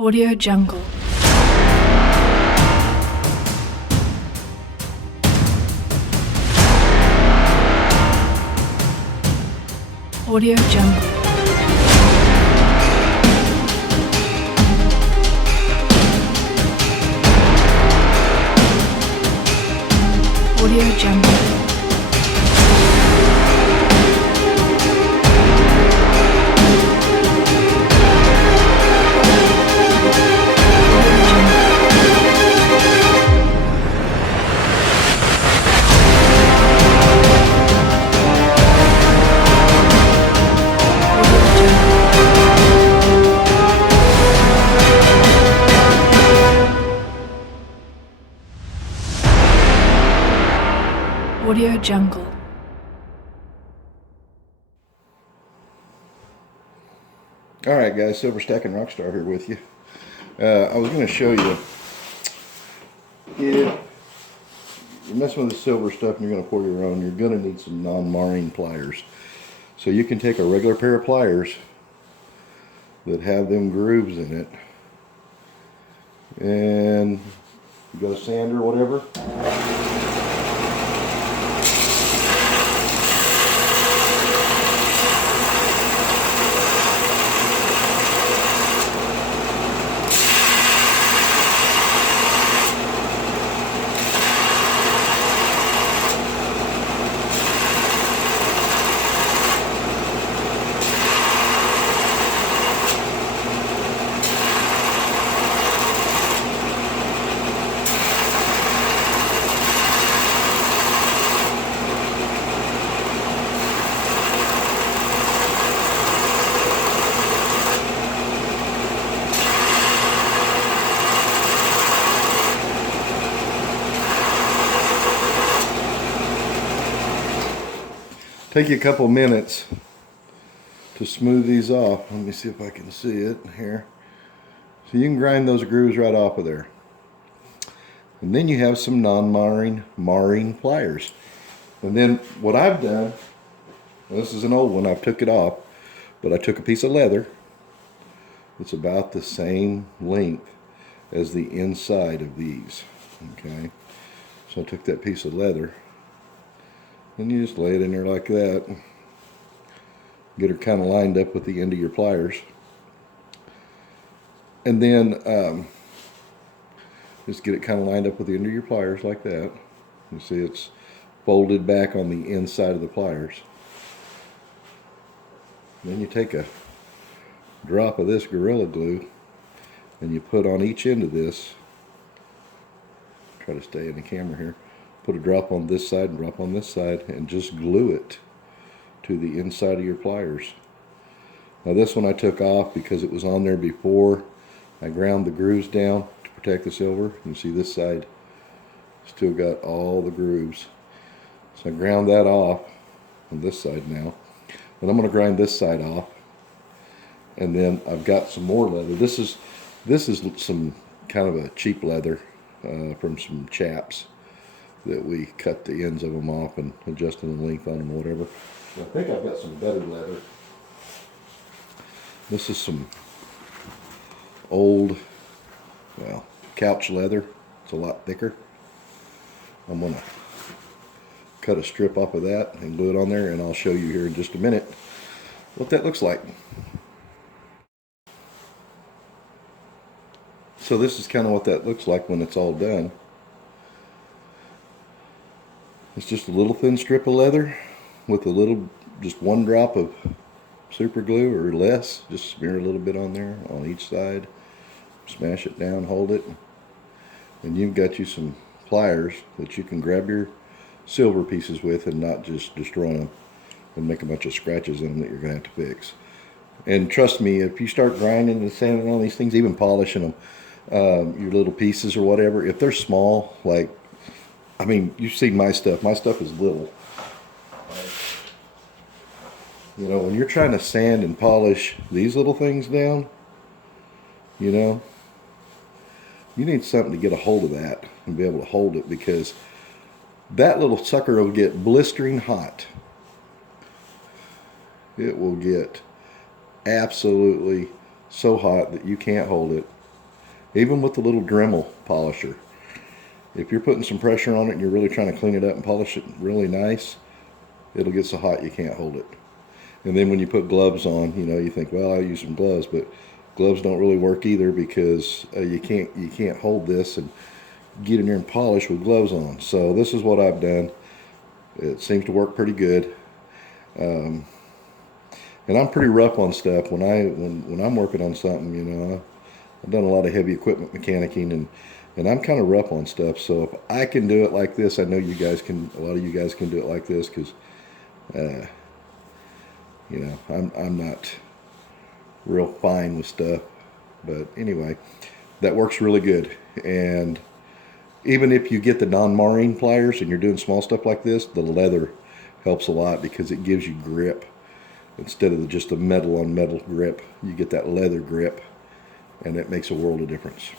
Audio Jungle. Audio Jungle. Audio Jungle. Audio Jungle. Alright guys, Silver Stack and Rockstar here with you. I was going to show you, if you're messing with the silver stuff and you're going to pour your own, you're going to need some non-marring pliers. So you can take a regular pair of pliers that have them grooves in it, and you got a sander or whatever. Take you a couple minutes to smooth these off. Let me see if I can see it here. So you can grind those grooves right off of there. And then you have some non-marring pliers. And then what I've done, this is an old one, I've took it off, but I took a piece of leather. It's about the same length as the inside of these. Okay, so I took that piece of leather, and you just lay it in there like that. Get her kind of lined up with the end of your pliers. And then just get it kind of lined up with the end of your pliers like that. You see it's folded back on the inside of the pliers. Then you take a drop of this Gorilla Glue and you put on each end of this. Try to stay in the camera here. Put a drop on this side and drop on this side and just glue it to the inside of your pliers. Now this one I took off because it was on there before I ground the grooves down to protect the silver. You see this side still got all the grooves. So I ground that off on this side now. And I'm going to grind this side off. And then I've got some more leather. This is some kind of a cheap leather from some chaps that we cut the ends of them off and adjusted the length on them or whatever. I think I've got some better leather. This is some old, well, couch leather. It's a lot thicker. I'm going to cut a strip off of that and glue it on there, and I'll show you here in just a minute what that looks like. So this is kind of what that looks like when it's all done. It's just a little thin strip of leather with just one drop of super glue or less. Just smear a little bit on there on each side. Smash it down, hold it. And you've got you some pliers that you can grab your silver pieces with and not just destroy them and make a bunch of scratches in them that you're going to have to fix. And trust me, if you start grinding and sanding all these things, even polishing them, your little pieces or whatever, if they're small, like, I mean, you've seen my stuff. My stuff is little. You know, when you're trying to sand and polish these little things down, you know, you need something to get a hold of that and be able to hold it, because that little sucker will get blistering hot. It will get absolutely so hot that you can't hold it. Even with the little Dremel polisher, if you're putting some pressure on it and you're really trying to clean it up and polish it really nice, it'll get so hot you can't hold it. And then when you put gloves on, you know, you think, well, I'll use some gloves, but gloves don't really work either, because you can't hold this and get in there and polish with gloves on. So this is what I've done. It seems to work pretty good. And I'm pretty rough on stuff when I'm working on something. You know, I've done a lot of heavy equipment mechanicking, and I'm kind of rough on stuff. So if I can do it like this, I know you guys can. A lot of you guys can do it like this, because you know, I'm not real fine with stuff. But anyway, that works really good. And even if you get the non-marring pliers and you're doing small stuff like this, the leather helps a lot, because it gives you grip. Instead of just a metal on metal grip, you get that leather grip, and it makes a world of difference.